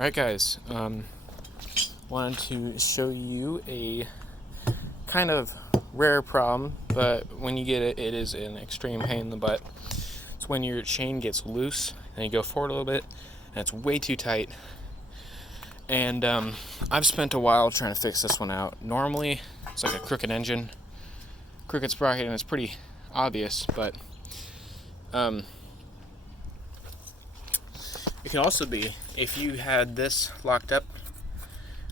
Alright guys, wanted to show you a kind of rare problem, but when you get it, it is an extreme pain in the butt. It's when your chain gets loose and you go forward a little bit and it's way too tight. And I've spent a while trying to fix this one out. Normally, it's like a crooked engine, crooked sprocket, and it's pretty obvious, but it can also be if you had this locked up.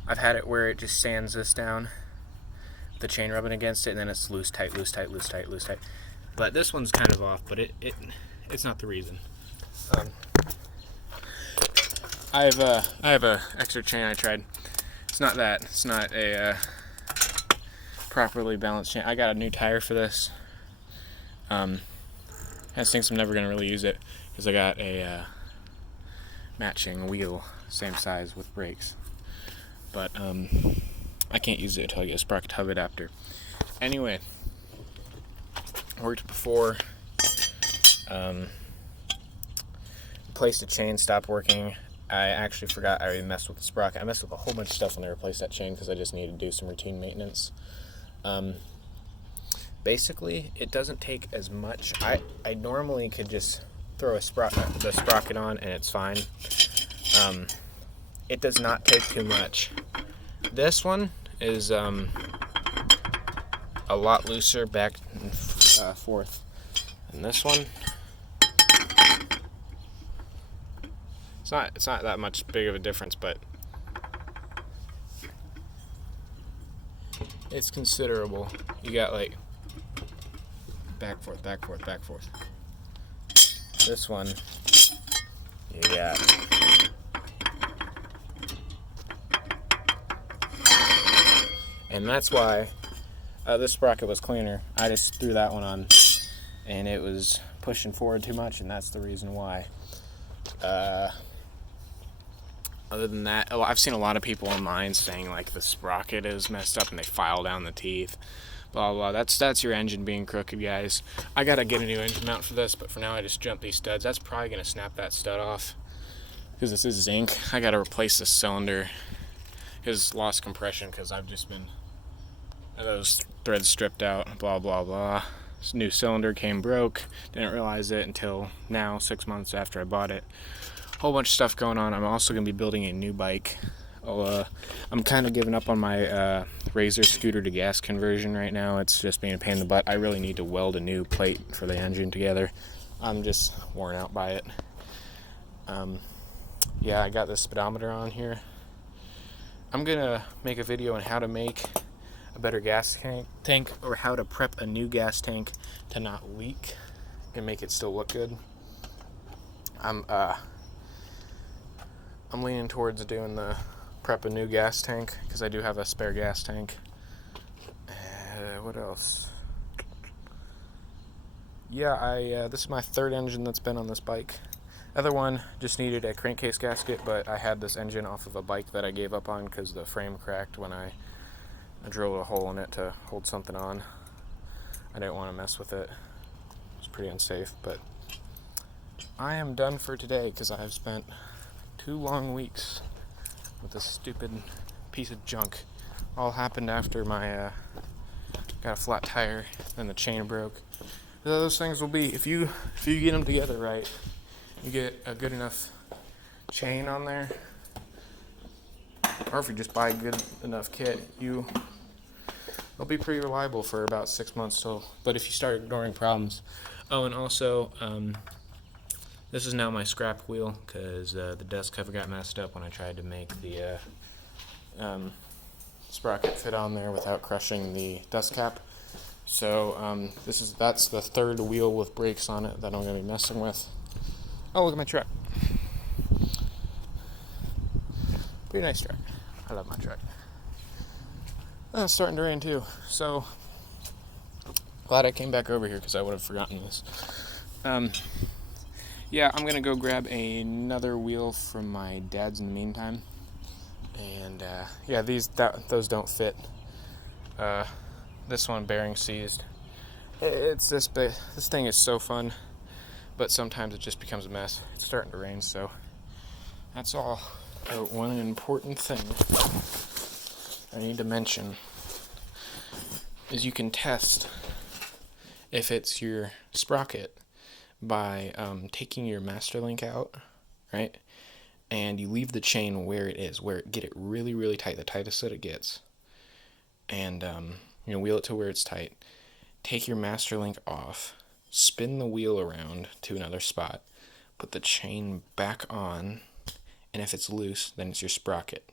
I've had it where it just sands this down, the chain rubbing against it, and then it's loose, tight, loose, tight, loose, tight, loose, tight. But this one's kind of off, but it's not the reason. I have a extra chain I tried. It's not that. It's not a properly balanced chain. I got a new tire for this. I just think I'm never gonna really use it because I got a matching wheel, same size with brakes. But I can't use it until I get a sprocket hub adapter. Anyway, worked before. Replaced the chain, stopped working. I actually forgot I messed with the sprocket. I messed with a whole bunch of stuff when I replaced that chain because I just needed to do some routine maintenance. Basically, it doesn't take as much. I normally could just throw the sprocket on and it's fine. It does not take too much. This one is a lot looser back and forth, and this one it's not that much big of a difference, but it's considerable. You got like back, forth, back, forth, back, forth. This one you got and that's why this sprocket was cleaner. I just threw that one on and it was pushing forward too much, and that's the reason why. Other than that, I've seen a lot of people online saying like the sprocket is messed up and they file down the teeth, blah blah. That's your engine being crooked, guys. I gotta get a new engine mount for this, but for now I just jumped these studs. That's probably gonna snap that stud off because this is zinc. I gotta replace this cylinder because lost compression, because I've just been those threads stripped out, blah blah blah. This new cylinder came broke, didn't realize it until now, 6 months after I bought it. Whole bunch of stuff going on. I'm also going to be building a new bike. I'm kind of giving up on my Razor scooter to gas conversion right now. It's just being a pain in the butt. I really need to weld a new plate for the engine together. I'm just worn out by it. Yeah, I got this speedometer on here. I'm going to make a video on how to make a better gas tank, or how to prep a new gas tank to not leak and make it still look good. I'm leaning towards doing the prep a new gas tank because I do have a spare gas tank. What else? Yeah, this is my third engine that's been on this bike. Other one just needed a crankcase gasket, but I had this engine off of a bike that I gave up on because the frame cracked when I drilled a hole in it to hold something on. I didn't want to mess with it. It's pretty unsafe, but I am done for today because I've spent 2 long weeks with this stupid piece of junk. All happened after my got a flat tire, then the chain broke. Those things will be, if you get them together right, you get a good enough chain on there, or if you just buy a good enough kit, they'll be pretty reliable for about 6 months till. But if you start ignoring problems. Oh, and also this is now my scrap wheel because the dust cover got messed up when I tried to make the sprocket fit on there without crushing the dust cap. So that's the third wheel with brakes on it that I'm going to be messing with. Oh, look at my truck. Pretty nice truck. I love my truck. It's starting to rain too, so glad I came back over here because I would have forgotten this. Yeah, I'm gonna go grab another wheel from my dad's in the meantime, and yeah, those don't fit. This one bearing seized. It's this big. This thing is so fun, but sometimes it just becomes a mess. It's starting to rain, so that's all. Oh, one important thing I need to mention is you can test if it's your sprocket by taking your master link out, right? And you leave the chain where it is, get it really, really tight, the tightest that it gets, and wheel it to where it's tight. Take your master link off, spin the wheel around to another spot, put the chain back on, and if it's loose, then it's your sprocket.